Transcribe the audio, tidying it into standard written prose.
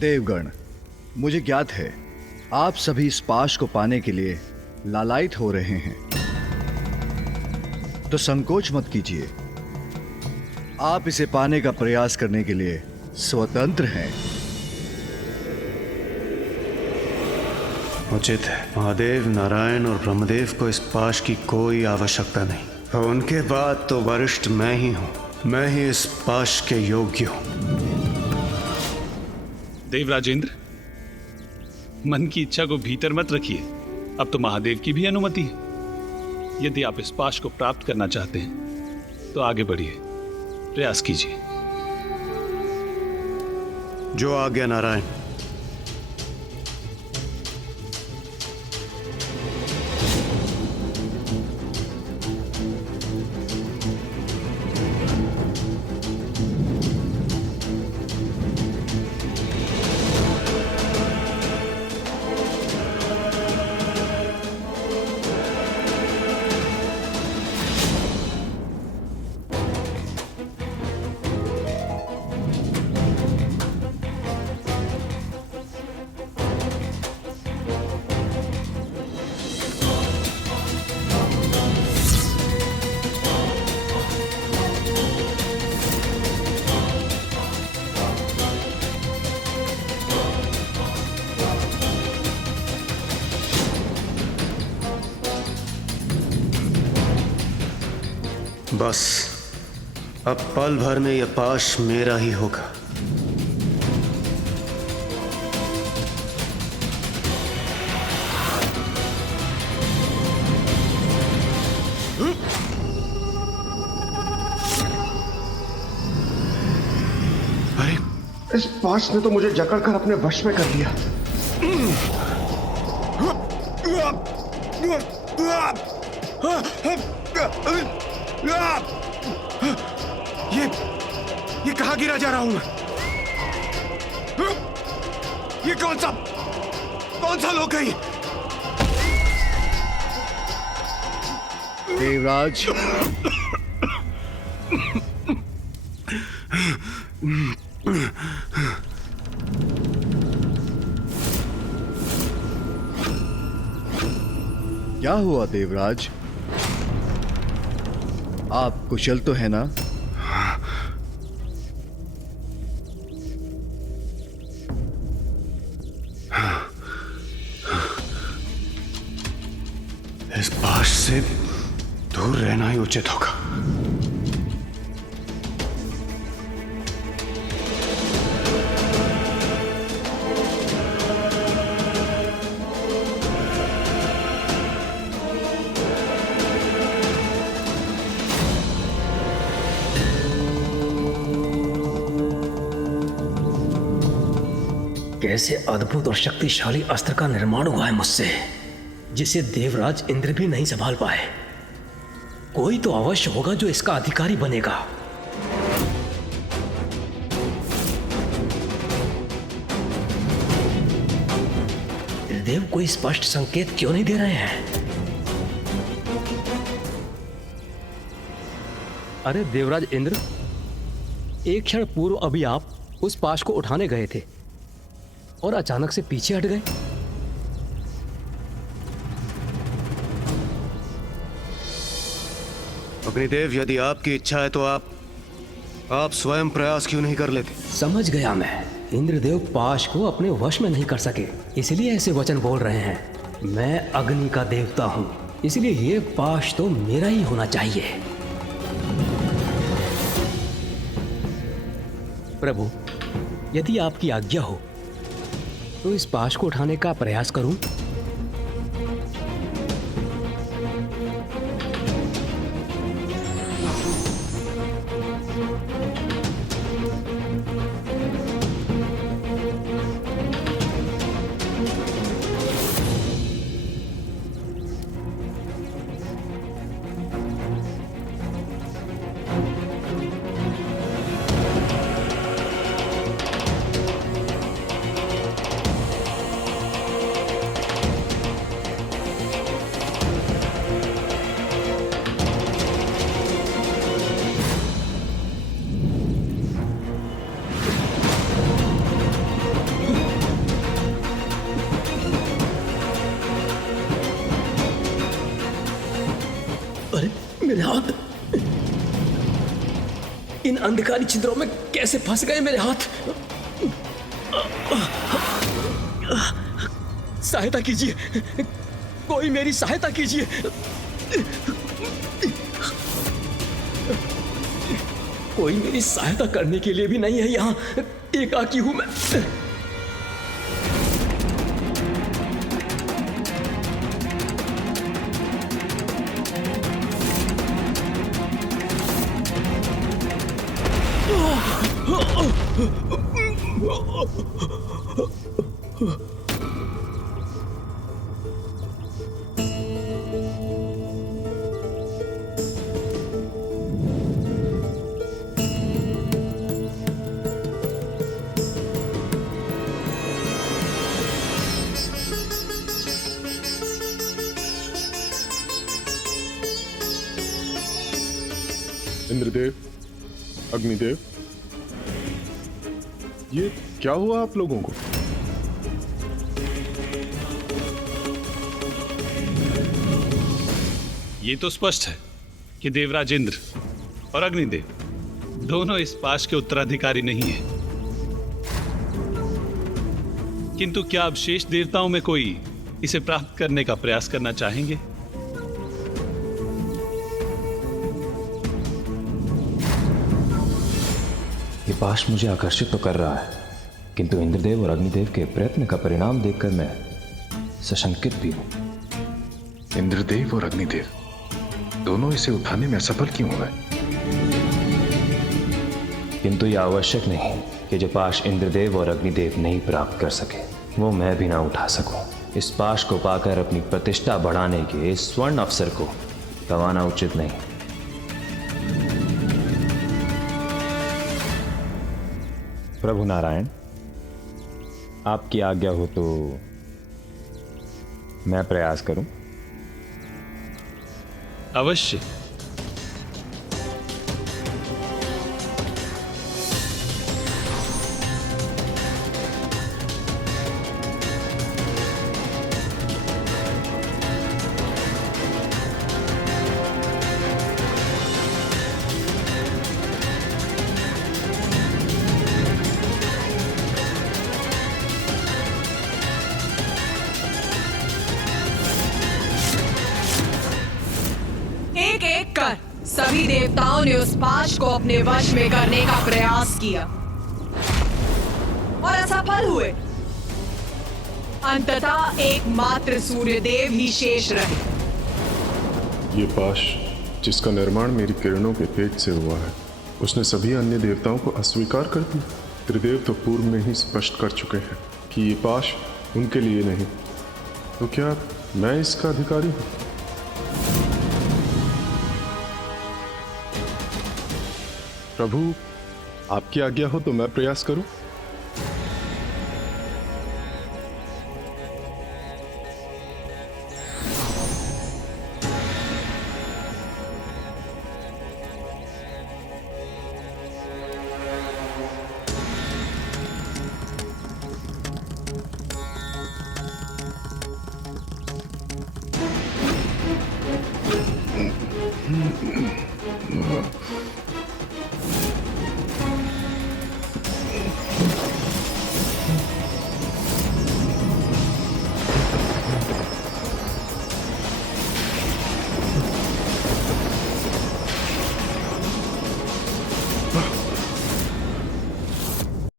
देवगण, मुझे ज्ञात है आप सभी इस पाश को पाने के लिए लालायित हो रहे हैं, तो संकोच मत कीजिए। आप इसे पाने का प्रयास करने के लिए स्वतंत्र हैं। उचित है। महादेव, नारायण और ब्रह्मदेव को इस पाश की कोई आवश्यकता नहीं, और उनके बाद तो वरिष्ठ मैं ही हूं। मैं ही इस पाश के योग्य हूं। देवराजेंद्र, मन की इच्छा को भीतर मत रखिए। अब तो महादेव की भी अनुमति है। यदि आप इस पाश को प्राप्त करना चाहते हैं तो आगे बढ़िए, प्रयास कीजिए। जो आज्ञा नारायण। बस अब पल भर में यह पाश मेरा ही होगा। अरे, इस पाश ने तो मुझे जकड़कर अपने वश में कर लिया। ये कहां गिरा जा रहा हूं मैं? ये कौन सा लोक है ये? देवराज, क्या हुआ देवराज? आप कुशल तो है ना? इस पाश से दूर रहना ही उचित होगा। कैसे अद्भुत और शक्तिशाली अस्त्र का निर्माण हुआ है मुझसे, जिसे देवराज इंद्र भी नहीं संभाल पाए। कोई तो अवश्य होगा जो इसका अधिकारी बनेगा। देव कोई स्पष्ट संकेत क्यों नहीं दे रहे हैं? अरे देवराज इंद्र, एक क्षण पूर्व अभी आप उस पाश को उठाने गए थे और अचानक से पीछे हट गए। अग्निदेव, यदि आपकी इच्छा है तो आप स्वयं प्रयास क्यों नहीं कर लेते? समझ गया मैं। इंद्रदेव पाश को अपने वश में नहीं कर सके, इसलिए ऐसे वचन बोल रहे हैं। मैं अग्नि का देवता हूं, इसलिए ये पाश तो मेरा ही होना चाहिए। प्रभु, यदि आपकी आज्ञा हो तो इस पाश को उठाने का प्रयास करूं। अंधकारी छिद्रों में कैसे फंस गए मेरे हाथ। सहायता कीजिए, कोई मेरी सहायता कीजिए। कोई मेरी सहायता करने के लिए भी नहीं है यहाँ, एकाकी हूं मैं। इंद्रदेव, अग्निदेव, ये क्या हुआ आप लोगों को? ये तो स्पष्ट है कि देवराज इंद्र और अग्निदेव दोनों इस पाश के उत्तराधिकारी नहीं हैं। किंतु क्या अब शेष देवताओं में कोई इसे प्राप्त करने का प्रयास करना चाहेंगे? ये पाश मुझे आकर्षित तो कर रहा है, किंतु इंद्रदेव और अग्निदेव के प्रयत्न का परिणाम देखकर मैं सशंकित भी हूं। इंद्रदेव और अग्निदेव दोनों इसे उठाने में असफल क्यों हो गए? किंतु यह आवश्यक नहीं कि जो पाश इंद्रदेव और अग्निदेव नहीं प्राप्त कर सके वो मैं भी ना उठा सकूं। इस पाश को पाकर अपनी प्रतिष्ठा बढ़ाने के इस स्वर्ण अवसर को गंवाना उचित नहीं। प्रभु नारायण, आपकी आज्ञा हो तो मैं प्रयास करूं। अवश्य। एक एक कर सभी देवताओं ने उस पाश को अपने वश में करने का प्रयास किया और असफल हुए। अंततः एकमात्र सूर्यदेव ही शेष रहे। ये पाश जिसका निर्माण मेरी किरणों के तेज से हुआ है, उसने सभी अन्य देवताओं को अस्वीकार कर दिया। त्रिदेव तो पूर्व में ही स्पष्ट कर चुके हैं कि ये पाश उनके लिए नहीं, तो क्या मैं इसका अधिकारी हूं? प्रभु, आपकी आज्ञा हो तो मैं प्रयास करूं।